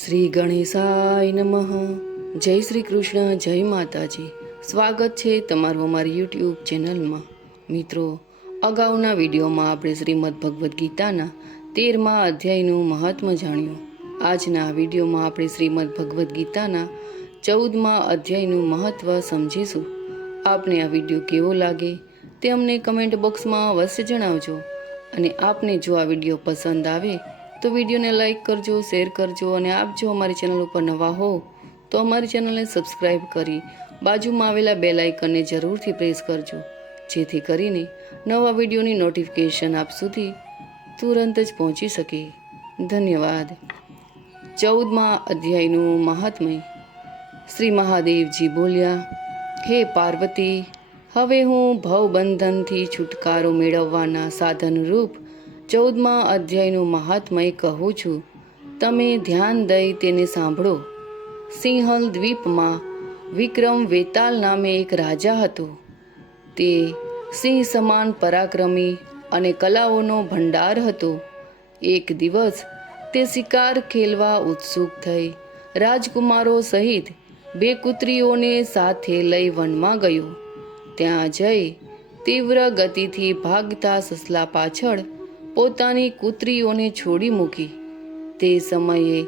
શ્રી ગણેશાય નમઃ. જય શ્રી કૃષ્ણ, જય માતાજી. સ્વાગત છે તમારું અમારી યુટ્યુબ ચેનલમાં. મિત્રો, અગાઉના વિડીયોમાં આપણે શ્રીમદ ભગવદ્ ગીતાના 13મા અધ્યાયનું મહાત્મ્ય જાણ્યું. આજના વિડીયોમાં આપણે શ્રીમદ ભગવદ્ ગીતાના 14મા અધ્યાયનું મહત્ત્વ સમજીશું. આપને આ વિડીયો કેવો લાગે તે અમને કમેન્ટ બોક્સમાં અવશ્ય જણાવજો. અને આપને જો આ વિડીયો પસંદ આવે તો વિડીયોને લાઇક કરજો, શેર કરજો. અને આપ જો અમારી ચેનલ ઉપર નવા હો તો અમારી ચેનલને સબસ્ક્રાઈબ કરી બાજુમાં આવેલા બેલ આઇકનને જરૂરથી પ્રેસ કરજો, જેથી કરીને નવા વિડીયોની નોટિફિકેશન આપ સુધી તુરંત જ પહોંચી શકે. ધન્યવાદ. 14મા અધ્યાયનું મહાત્મ્ય. શ્રી મહાદેવજી બોલ્યા, હે પાર્વતી, હવે હું ભવબંધનથી છુટકારો મેળવવાના સાધનરૂપ 14મા અધ્યાયનું મહાત્મ્ય કહું છું. તમે ધ્યાન દઈ તેને સાંભળો. સિંહલ દ્વીપમાં વિક્રમ વેતાલ નામે એક રાજા હતો. તે સિંહ સમાન પરાક્રમી અને કલાઓનો ભંડાર હતો. એક દિવસ તે શિકાર ખેલવા ઉત્સુક થઈ રાજકુમારો સહિત 2 કૂતરીઓને સાથે લઈ વનમાં ગયો. ત્યાં જઈ તીવ્ર ગતિથી ભાગતા સસલા પાછળ પોતાની કૂતરીઓને છોડી મૂકી. તે સમયે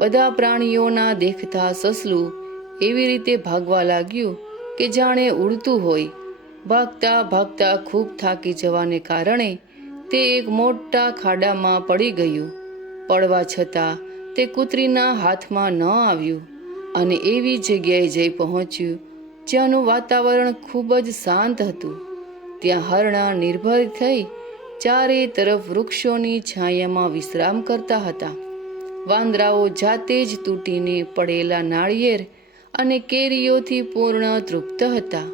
બધા પ્રાણીઓના દેખતા સસલું એવી રીતે ભાગવા લાગ્યું કે જાણે ઉડતું હોય. ભાગતા ભાગતા ખૂબ થાકી જવાને કારણે તે એક મોટા ખાડામાં પડી ગયું. પડવા છતાં તે કૂતરીના હાથમાં ન આવ્યું અને એવી જગ્યાએ જઈ પહોંચ્યું જ્યાંનું વાતાવરણ ખૂબ જ શાંત હતું. ત્યાં હરણા નિર્ભય થઈ ચારે તરફ વૃક્ષોની છાયામાં વિશ્રામ કરતા હતા. વાંદરાઓ જાતે જ તૂટીને પડેલા નાળિયેર અને કેરીઓથી પૂર્ણ તૃપ્ત હતા.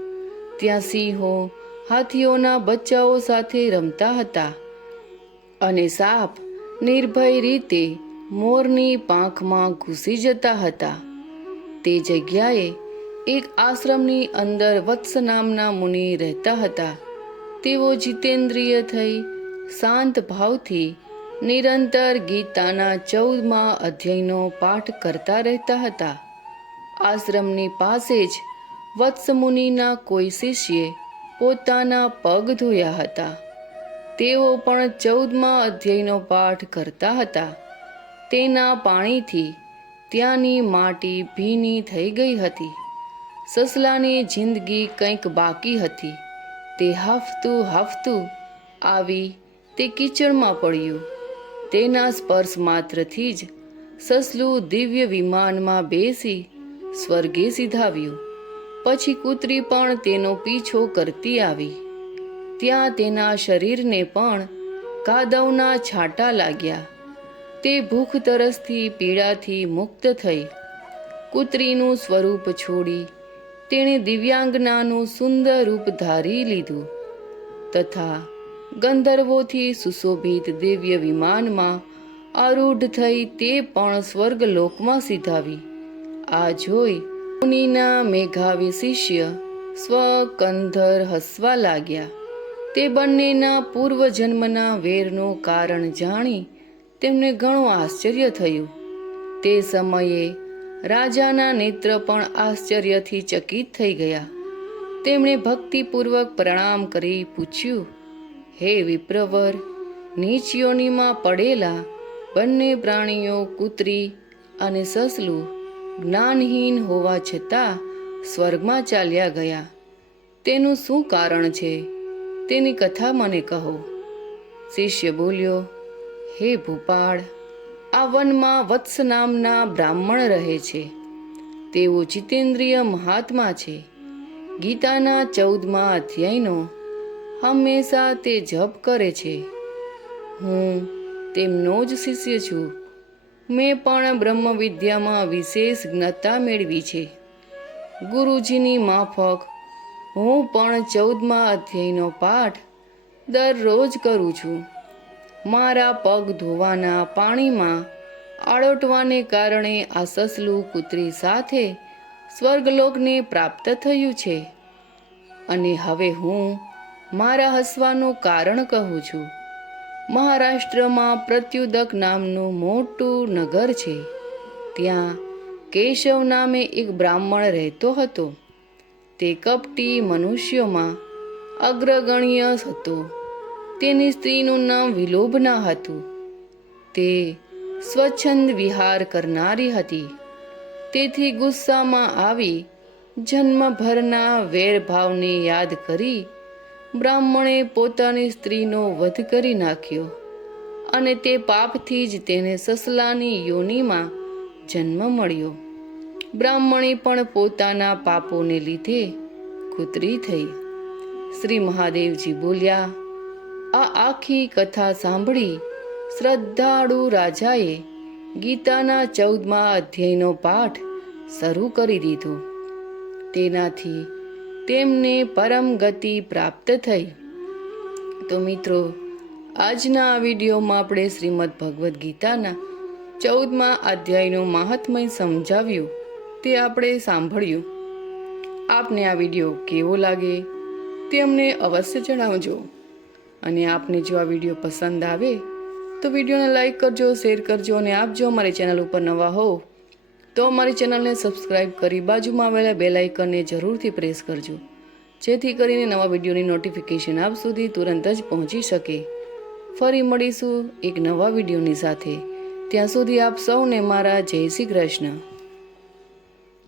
ત્યાં સિંહો હાથીઓના બચ્ચાઓ સાથે રમતા હતા અને સાપ નિર્ભય રીતે મોરની પાંખમાં ઘૂસી જતા હતા. તે જગ્યાએ એક આશ્રમની અંદર વત્સ નામના મુનિ રહેતા હતા. તેઓ જીતેન્દ્રિય થઈ શાંત ભાવથી નિરંતર ગીતાના 14મા અધ્યાયનો પાઠ કરતા રહેતા હતા. આશ્રમની પાસે જ વત્સ મુનિના કોઈ શિષ્યે પોતાના પગ ધોયા હતા. તેઓ પણ 14મા અધ્યાયનો પાઠ કરતા હતા. તેના પાણીથી ત્યાંની માટી ભીની થઈ ગઈ હતી. સસલાની જિંદગી કંઈક બાકી હતી. તે હાંફતું હાંફતું આવી તે કીચડમાં પડ્યું. તેના સ્પર્શ માત્રથી જ સસલું દિવ્ય વિમાનમાં બેસી સ્વર્ગે સીધાવ્યું. પછી કૂતરી પણ તેનો પીછો કરતી આવી. ત્યાં તેના શરીરને પણ કાદવના છાંટા લાગ્યા. તે ભૂખ તરસથી પીડાથી મુક્ત થઈ. કૂતરીનું સ્વરૂપ છોડી તેણે દિવ્યાંગનાનું સુંદર રૂપ ધારી લીધું તથા ગંધર્વોથી સુશોભિત દિવ્ય વિમાનમાં આરૂઢ થઈ તે પણ સ્વર્ગલોકમાં સીધાવી. આ જોઈ મુનિના મેઘાવી શિષ્ય સ્વકંધર હસવા લાગ્યા. તે બંનેના પૂર્વજન્મના વેરનું કારણ જાણી તેમને ઘણું આશ્ચર્ય થયું. તે સમયે રાજાના નેત્ર પણ આશ્ચર્યથી ચકિત થઈ ગયા. તેમણે ભક્તિપૂર્વક પ્રણામ કરી પૂછ્યું, હે વિપ્રવર, નીચ યોનિમાં પડેલા બંને પ્રાણીઓ કૂતરી અને સસલું જ્ઞાનહીન હોવા છતાં સ્વર્ગમાં ચાલ્યા ગયા. તેનું શું કારણ છે? તેની કથા મને કહો. શિષ્ય બોલ્યો, હે ભૂપાળ, આ વનમાં વત્સ નામના બ્રાહ્મણ રહે છે. તેઓ જીતેન્દ્રિય મહાત્મા છે. ગીતાના 14મા અધ્યાયનો હંમેશા તે જપ કરે છે. હું તેમનો જ શિષ્ય છું. મેં પણ બ્રહ્મ વિદ્યામાં વિશેષ જ્ઞતા મેળવી છે. ગુરુજીની માફક હું પણ 14મા અધ્યાયનો પાઠ દરરોજ કરું છું. મારા પગ ધોવાના પાણીમાં આળોટવાને કારણે આ સસલું કૂતરી સાથે સ્વર્ગલોકને પ્રાપ્ત થયું છે. અને હવે હું મારા હસવાનું કારણ કહું છું. મહારાષ્ટ્રમાં પ્રત્યુદક નામનું મોટું નગર છે. ત્યાં કેશવ નામે એક બ્રાહ્મણ રહેતો હતો. તે કપટી મનુષ્યોમાં અગ્રગણ્ય હતો. તેની સ્ત્રીનું નામ વિલોભના હતું. તે સ્વચ્છંદ વિહાર કરનારી હતી. તેથી ગુસ્સામાં આવી જન્મભરના વેરભાવને યાદ કરી બ્રાહ્મણે પોતાની સ્ત્રીનો વધ કરી નાખ્યો અને તે પાપથી જ તેને સસલાની યોનિમાં જન્મ મળ્યો. બ્રાહ્મણી પણ પોતાના પાપોને લીધે કૂતરી થઈ. શ્રી મહાદેવજી બોલ્યા, આ આખી કથા સાંભળી શ્રદ્ધાળુ રાજાએ ગીતાના 14મા અધ્યાયનો પાઠ શરૂ કરી દીધો. તેનાથી તેમને પરમ ગતિ પ્રાપ્ત થઈ. તો મિત્રો, આજના આ વિડીયોમાં આપણે શ્રીમદ ભગવદ્ ગીતાના 14મા અધ્યાયનું મહાત્મય સમજાવ્યું તે આપણે સાંભળ્યું. આપને આ વિડીયો કેવો લાગે તે અમને અવશ્ય જણાવજો. અને આપને જો આ વિડીયો પસંદ આવે તો વિડીયોને લાઈક કરજો, શેર કરજો અને આપ જો અમારી ચેનલ ઉપર નવા હો તો અમારી ચેનલને સબસ્ક્રાઈબ કરી બાજુમાં આવેલા બેલ આઇકનને જરૂરથી પ્રેસ કરજો, જેથી કરીને નવા વિડીયોની નોટિફિકેશન આપ સુધી તુરંત જ પહોંચી શકે. ફરી મળીશું એક નવા વિડીયોની સાથે. ત્યાં સુધી આપ સૌને મારા જય શ્રી કૃષ્ણ.